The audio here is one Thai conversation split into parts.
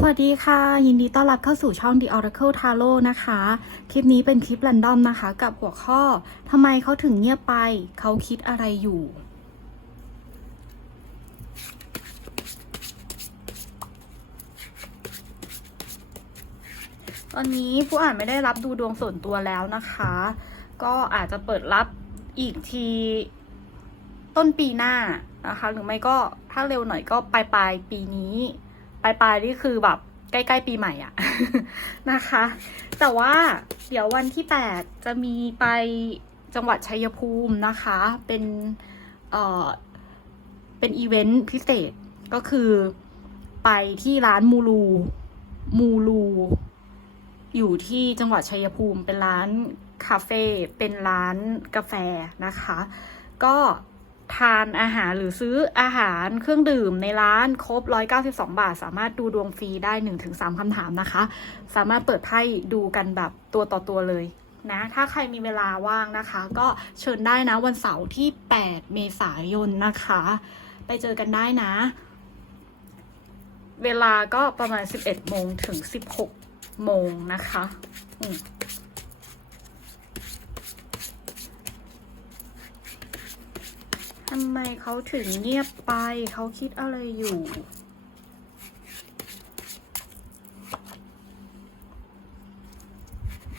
สวัสดีค่ะ ยินดีต้อนรับเข้าสู่ช่อง The Oracle Tarot นะคะ คลิปนี้เป็นคลิป r รนดอมนะคะ กับหัวข้อทำไมเขาถึงเงียบไป เขาคิดอะไรอยู่ ตอนนี้ผู้อ่านไม่ได้รับดูดวงส่วนตัวแล้วนะคะ ก็อาจจะเปิดรับอีกทีต้นปีหน้านะคะ หรือไม่ก็ถ้าเร็วหน่อยก็ปลายปลายปีนี้ ปลายปลายๆนี่คือแบบใกล้ๆปีใหม่อะนะคะ แต่ว่าเดี๋ยววันที่ 8 จะมีไปจังหวัดชัยภูมินะคะ เป็นเอ่อเป็นอีเวนต์พิเศษก็คือไปที่ร้านมูลูมูลูอยู่ที่จังหวัดชัยภูมิเป็นร้านคาเฟ่เป็นร้านกาแฟนะคะ ก็ ทานอาหารหรือซื้ออาหารเครื่องดื่มในร้านครบ 192 บาท สามารถดูดวงฟรีได้ 1-3 คำถามนะคะ สามารถเปิดไพ่ดูกันแบบตัวต่อตัวเลยนะถ้าใครมีเวลาว่างนะคะ ก็เชิญได้นะวันเสาร์ที่ 8 เมษายนนะคะ ไปเจอกันได้นะ เวลาก็ประมาณ 11 โมงถึง 16 โมงนะคะอืม ทำไมเขาถึงเงียบไป เขาคิดอะไรอยู่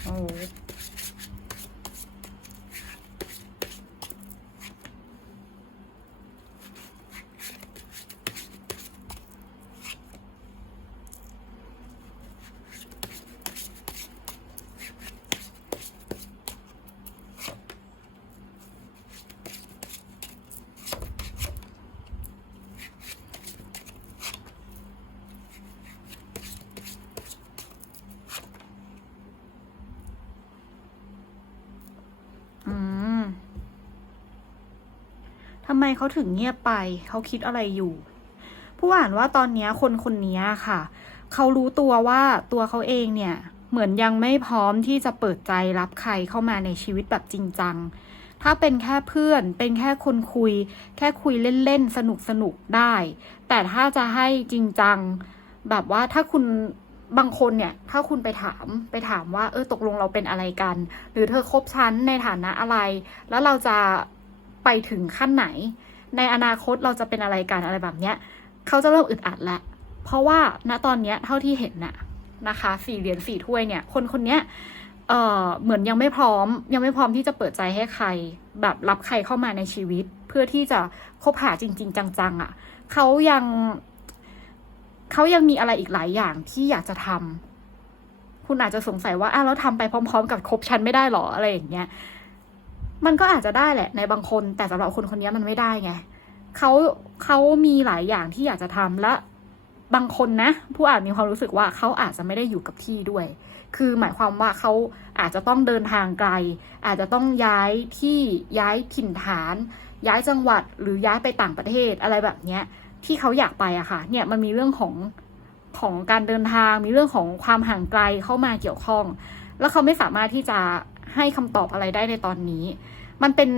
โอ้อืม ทำไมเขาถึงเงียบไป เขาคิดอะไรอยู่ ผู้อ่านว่าตอนนี้คนคนนี้ค่ะ เขารู้ตัวว่าตัวเขาเองเนี่ย เหมือนยังไม่พร้อมที่จะเปิดใจรับใครเข้ามาในชีวิตแบบจริงจัง ถ้าเป็นแค่เพื่อน เป็นแค่คนคุย แค่คุยเล่นๆ สนุกสนุกได้ แต่ถ้าจะให้จริงจัง แบบว่าถ้าคุณบางคนเนี่ย ถ้าคุณไปถามไปถามว่า เออตกลงเราเป็นอะไรกัน หรือเธอคบฉันในฐานะอะไร แล้วเราจะ ไปถึงขั้นไหน ในอนาคตเราจะเป็นอะไรกันอะไรแบบเนี้ยเขาจะเริ่มอึดอัดแล้วเพราะว่าณตอนเนี้ยเท่าที่เห็นน่ะนะคะสี่เหรียญสี่ถ้วยเนี่ยคนคนเนี้ยเออเหมือนยังไม่พร้อม ยังไม่พร้อมที่จะเปิดใจให้ใคร แบบรับใครเข้ามาในชีวิต เพื่อที่จะคบหาจริง ๆ จังๆอะ่ะเขายังเขายังมีอะไรอีกหลายอย่างที่อยากจะทำคุณอาจจะสงสัยว่าอ้าวแล้วทำไปพร้อม ๆ กับคบฉันไม่ได้หรออะไรอย่างเงี้ย มันก็อาจจะได้แหละในบางคน แต่สำหรับคนคนนี้มันไม่ได้ไงเขาเขามีหลายอย่างที่อยากจะทำและบางคนนะ ผู้อ่านมีความรู้สึกว่าเขาอาจจะไม่ได้อยู่กับที่ด้วย คือหมายความว่าเขาอาจจะต้องเดินทางไกล อาจจะต้องย้ายที่ย้ายถิ่นฐาน ย้ายจังหวัดหรือย้ายไปต่างประเทศอะไรแบบเนี้ยที่เขาอยากไปอะค่ะ เนี่ยมันมีเรื่องของของการเดินทาง มีเรื่องของความห่างไกลเข้ามาเกี่ยวข้อง แล้วเขาไม่สามารถที่จะ ให้คำตอบอะไรได้ในตอนนี้ มันเป็น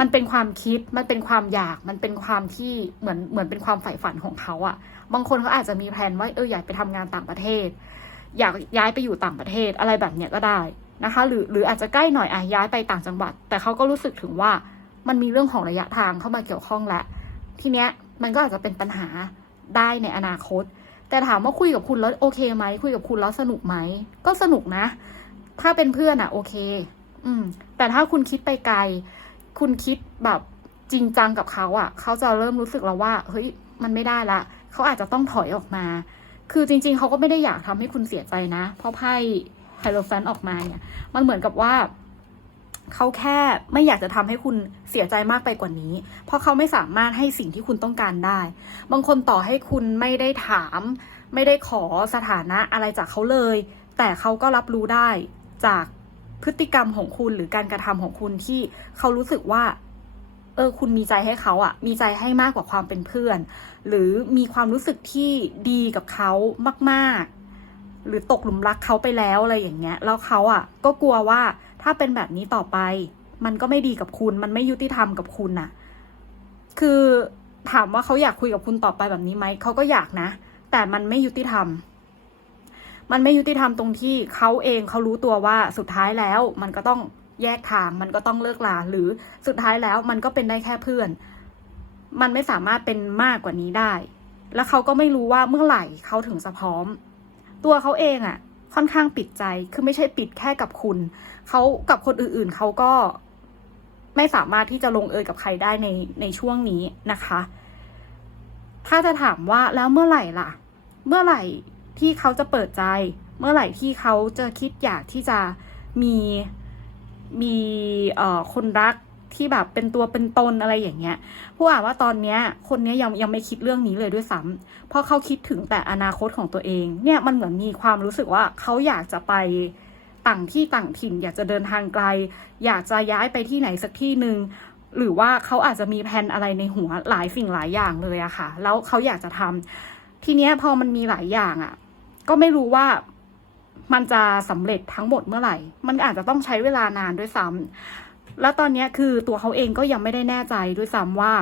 มันเป็นความคิด มันเป็นความอยาก มันเป็นความที่เหมือนเหมือนเป็นความใฝ่ฝันของเขาอะบางคนเขาอาจจะมีแผนว่าเอออยากไปทำงานต่างประเทศ อยากย้ายไปอยู่ต่างประเทศอะไรแบบเนี้ยก็ได้นะคะ หรือหรืออาจจะใกล้หน่อยอะย้ายไปต่างจังหวัด แต่เขาก็รู้สึกถึงว่ามันมีเรื่องของระยะทางเข้ามาเกี่ยวข้องแล้วทีเนี้ยมันก็อาจจะเป็นปัญหาได้ในอนาคต แต่ถามว่าคุยกับคุณแล้วโอเคไหมคุยกับคุณแล้วสนุกไหมก็สนุกนะ ถ้าเป็นเพื่อนอะโอเค อืม แต่ถ้าคุณคิดไปไกล คุณคิดแบบจริงจังกับเขาอะเขาจะเริ่มรู้สึกแล้วว่า เฮ้ย มันไม่ได้ละ เขาอาจจะต้องถอยออกมา คือจริง ๆ เขาก็ไม่ได้อยากทำให้คุณเสียใจนะ เพราะไพ่ไฮโลแฟนออกมาเนี่ย มันเหมือนกับว่าเขาแค่ไม่อยากจะทำให้คุณเสียใจมากไปกว่านี้ เพราะเขาไม่สามารถให้สิ่งที่คุณต้องการได้ บางคนต่อให้คุณไม่ได้ถาม ไม่ได้ขอสถานะอะไรจากเขาเลย แต่เขาก็รับรู้ได้ จากพฤติกรรมของคุณหรือการกระทำของคุณที่เขารู้สึกว่า เออ คุณมีใจให้เขาอะมีใจให้มากกว่าความเป็นเพื่อน หรือมีความรู้สึกที่ดีกับเขามาก ๆ หรือตกหลุมรักเขาไปแล้วอะไรอย่างเงี้ย แล้วเขาอะก็กลัวว่าถ้าเป็นแบบนี้ต่อไป มันก็ไม่ดีกับคุณ มันไม่ยุติธรรมกับคุณน่ะ คือถามว่าเขาอยากคุยกับคุณต่อไปแบบนี้ไหมเขาก็อยากนะ แต่มันไม่ยุติธรรม มันไม่ยุติธรรมตรงที่เขาเองเขารู้ตัวว่าสุดท้ายแล้ว มันก็ต้องแยกทาง มันก็ต้องเลิกลาหรือสุดท้ายแล้วมันก็เป็นได้แค่เพื่อน มันไม่สามารถเป็นมากกว่านี้ได้ แล้วเขาก็ไม่รู้ว่าเมื่อไหร่เขาถึงจะพร้อม ตัวเขาเองอะ่ะ ค่อนข้างปิดใจคือไม่ใช่ปิดแค่กับคุณเขากับคนอื่นๆเขาก็ไม่สามารถที่จะลงเอยกับใครได้ในในช่วงนี้นะคะ ถ้าจะถามว่าแล้วเมื่อไหร่ล่ะ เมื่อไหร่ ที่เขาจะเปิดใจ เมื่อไหร่ที่เขาจะคิดอยากที่จะมีมีเอ่อคนรักที่แบบเป็นตัวเป็นตนอะไรอย่างเงี้ย ผู้อ่านว่าตอนเนี้ยคนเนี้ยยังยังไม่คิดเรื่องนี้เลยด้วยซ้ำเพราะเขาคิดถึงแต่อนาคตของตัวเอง เนี่ยมันเหมือนมีความรู้สึกว่าเขาอยากจะไปต่างที่ต่างถิ่น อยากจะเดินทางไกล อยากจะย้ายไปที่ไหนสักที่หนึ่งหรือว่าเขาอาจจะมีแผนอะไรในหัวหลายสิ่งหลายอย่างเลยอะค่ะ แล้วเขาอยากจะทำทีเนี้ยพอมันมีหลายอย่างอะ ก็ไม่รู้ว่ามันจะสำเร็จทั้งหมดเมื่อไหร่ มันอาจจะต้องใช้เวลานานด้วยซ้ำแล้วตอนนี้คือตัวเขาเองก็ยังไม่ได้แน่ใจด้วยซ้ำว่า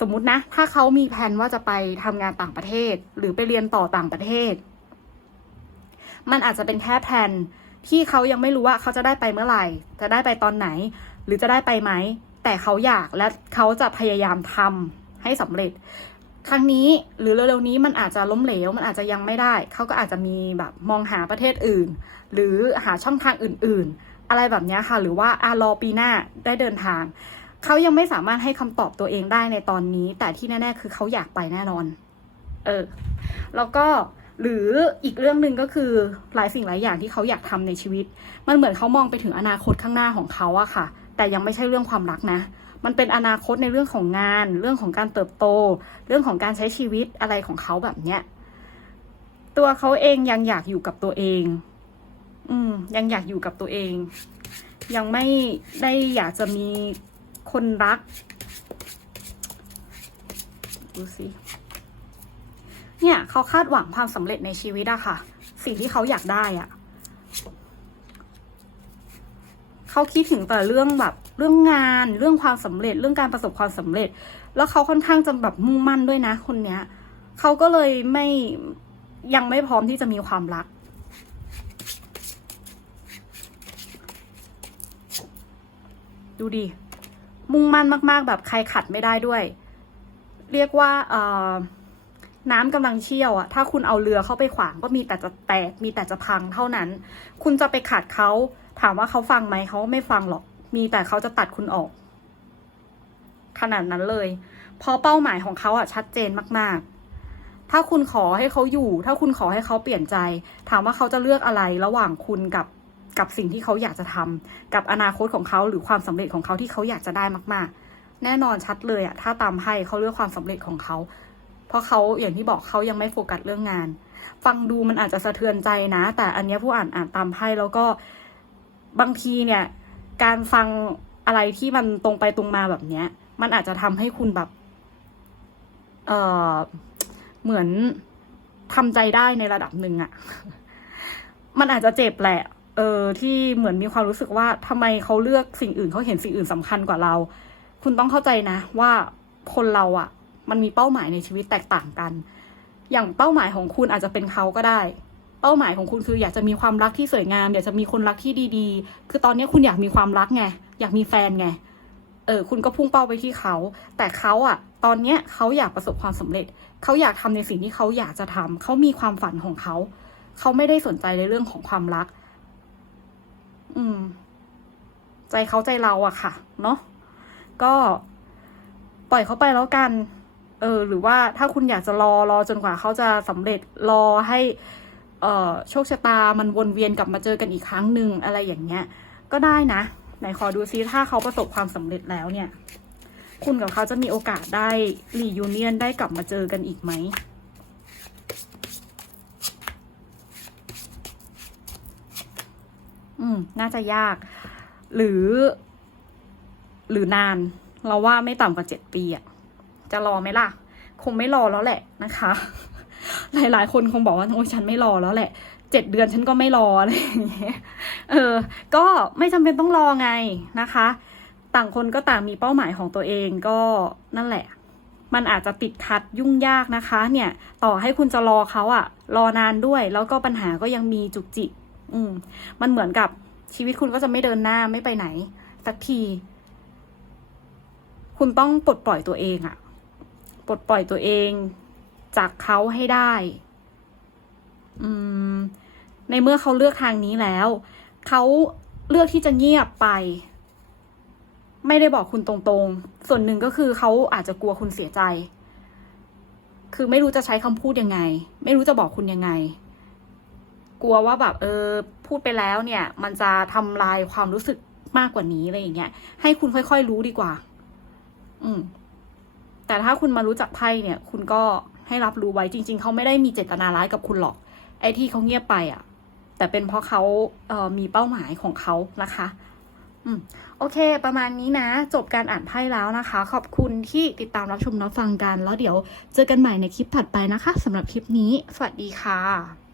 สมมตินะ ถ้าเขามีแผนว่าจะไปทำงานต่างประเทศ หรือไปเรียนต่อต่างประเทศ มันอาจจะเป็นแค่แผนที่เขายังไม่รู้ว่าเขาจะได้ไปเมื่อไหร่ จะได้ไปตอนไหน หรือจะได้ไปไหม แต่เขาอยากและเขาจะพยายามทำให้สำเร็จ ครั้งนี้หรือเร็วๆนี้มันอาจจะล้มเหลว มันอาจจะยังไม่ได้ เขาก็อาจจะมีแบบมองหาประเทศอื่น หรือหาช่องทางอื่น ๆ อะไรแบบนี้ค่ะ หรือว่าอารอปีหน้าได้เดินทาง เขายังไม่สามารถให้คำตอบตัวเองได้ในตอนนี้ แต่ที่แน่ ๆ คือเขาอยากไปแน่นอน เออ แล้วก็หรืออีกเรื่องหนึ่งก็คือหลายสิ่งหลายอย่างที่เขาอยากทำในชีวิต มันเหมือนเขามองไปถึงอนาคตข้างหน้าของเขาอะค่ะ แต่ยังไม่ใช่เรื่องความรักนะ มันเป็นอนาคตในเรื่องของงาน เรื่องของการเติบโต เรื่องของการใช้ชีวิตอะไรของเขาแบบเนี้ยตัวเขาเองยังอยากอยู่กับตัวเอง อืม ยังอยากอยู่กับตัวเอง ยังไม่ได้อยากจะมีคนรัก ดูสิ เนี่ยเขาคาดหวังความสำเร็จในชีวิตอะค่ะ สิ่งที่เขาอยากได้อะ เขาคิดถึงแต่เรื่องแบบเรื่องงาน เรื่องความสำเร็จ เรื่องการประสบความสำเร็จ แล้วเขาค่อนข้างจะแบบมุ่งมั่นด้วยนะ คนเนี้ยเขาก็เลยไม่ยังไม่พร้อมที่จะมีความรัก ดูดิมุ่งมั่นมาก ๆ แบบใครขัดไม่ได้ด้วย เรียกว่าเอ่อน้ำกำลังเชี่ยวอะถ้าคุณเอาเรือเข้าไปขวางก็มีแต่จะแตกมีแต่จะพังเท่านั้น คุณจะไปขัดเขา ถามว่าเขาฟังไหมเขาไม่ฟังหรอก มีแต่เขาจะตัดคุณออก ขนาดนั้นเลยเพราะเป้าหมายของเขาอะชัดเจนมาก ๆ ถ้าคุณขอให้เขาอยู่ ถ้าคุณขอให้เขาเปลี่ยนใจ ถามว่าเขาจะเลือกอะไรระหว่างคุณกับกับสิ่งที่เขาอยากจะทำกับอนาคตของเขาหรือความสำเร็จของเขาที่เขาอยากจะได้มาก ๆ แน่นอนชัดเลยอะถ้าตามให้เขาเลือกความสำเร็จของเขา เพราะเขาอย่างที่บอกเขายังไม่โฟกัสเรื่องงาน ฟังดูมันอาจจะสะเทือนใจนะ แต่อันนี้ผู้อ่านอ่านตามไพ่แล้วก็ บางทีเนี่ย การฟังอะไรที่มันตรงไปตรงมาแบบเนี้ย มันอาจจะทำให้คุณแบบ เออเหมือนทำใจได้ในระดับหนึ่งอะมันอาจจะเจ็บแหละ เออ ที่เหมือนมีความรู้สึกว่าทำไมเขาเลือกสิ่งอื่นเขาเห็นสิ่งอื่นสำคัญกว่าเรา คุณต้องเข้าใจนะว่าคนเราอะมันมีเป้าหมายในชีวิตแตกต่างกัน อย่างเป้าหมายของคุณอาจจะเป็นเขาก็ได้ ป้าหมายของคุณคืออยากจะมีความรักที่สวยงามอยากจะมีคนรักที่ดีๆ คือตอนนี้คุณอยากมีความรักไงอยากมีแฟนไงเออคุณก็พุ่งเป้าไปที่เขา แต่เขาอะตอนเนี้ยเขาอยากประสบความสำเร็จ เขาอยากทำในสิ่งที่เขาอยากจะทำเขามีความฝันของเขา เขาไม่ได้สนใจในเรื่องของความรัก อืม ใจเขาใจเราอะค่ะ เนาะก็ปล่อยเขาไปแล้วกัน เออ หรือว่าถ้าคุณอยากจะรอรอจนกว่าเขาจะสำเร็จรอให้ โชคชะตามันวนเวียนกลับมาเจอกันอีกครั้งหนึ่งอะไรอย่างเงี้ย ก็ได้นะ ไหนขอดูซิถ้าเขาประสบความสำเร็จแล้วเนี่ย คุณกับเขาจะมีโอกาสได้รียูเนียนได้กลับมาเจอกันอีกไหมอืม น่าจะยาก หรือ หรือนาน เราว่าไม่ต่ำกว่าเจ็ดปีอะจะรอไหมล่ะ คงไม่รอแล้วแหละนะคะ หลายๆ คนคงบอกว่าโอ้ยฉันไม่รอแล้วแหละเจ็ดเดือนฉันก็ไม่รออะไรอย่างเงี้ยเออ ก็ไม่จำเป็นต้องรอไงนะคะ ต่างคนก็ต่างมีเป้าหมายของตัวเองก็นั่นแหละ มันอาจจะติดขัดยุ่งยากนะคะ เนี่ย ต่อให้คุณจะรอเขาอะรอนานด้วย แล้วก็ปัญหาก็ยังมีจุกจิกอืม มันเหมือนกับชีวิตคุณก็จะไม่เดินหน้าไม่ไปไหน สักที คุณต้องปลดปล่อยตัวเองอะปลดปล่อยตัวเอง จากเขาให้ได้ อืม ในเมื่อเขาเลือกทางนี้แล้ว เขาเลือกที่จะเงียบไป ไม่ได้บอกคุณตรงๆ ส่วนหนึ่งก็คือเขาอาจจะกลัวคุณเสียใจ คือไม่รู้จะใช้คำพูดยังไง ไม่รู้จะบอกคุณยังไง กลัวว่าแบบ เออ พูดไปแล้วเนี่ย มันจะทำลายความรู้สึกมากกว่านี้อะไรอย่างเงี้ย ให้คุณค่อยๆรู้ดีกว่า อืม แต่ถ้าคุณมารู้จักไพ่เนี่ย คุณก็ ให้รับรู้ไว้จริง ๆ เขาไม่ได้มีเจตนาร้ายกับคุณหรอก ไอ้ที่เขาเงียบไปอะ แต่เป็นเพราะเขาเมีเป้าหมายของเขานะคะอืมโอเค ประมาณนี้นะ จบการอ่านไพ่แล้วนะคะ ขอบคุณที่ติดตามรับชมรับฟังกัน แล้วเดี๋ยวเจอกันใหม่ในคลิปถัดไปนะคะสำหรับคลิปนี้ สวัสดีค่ะ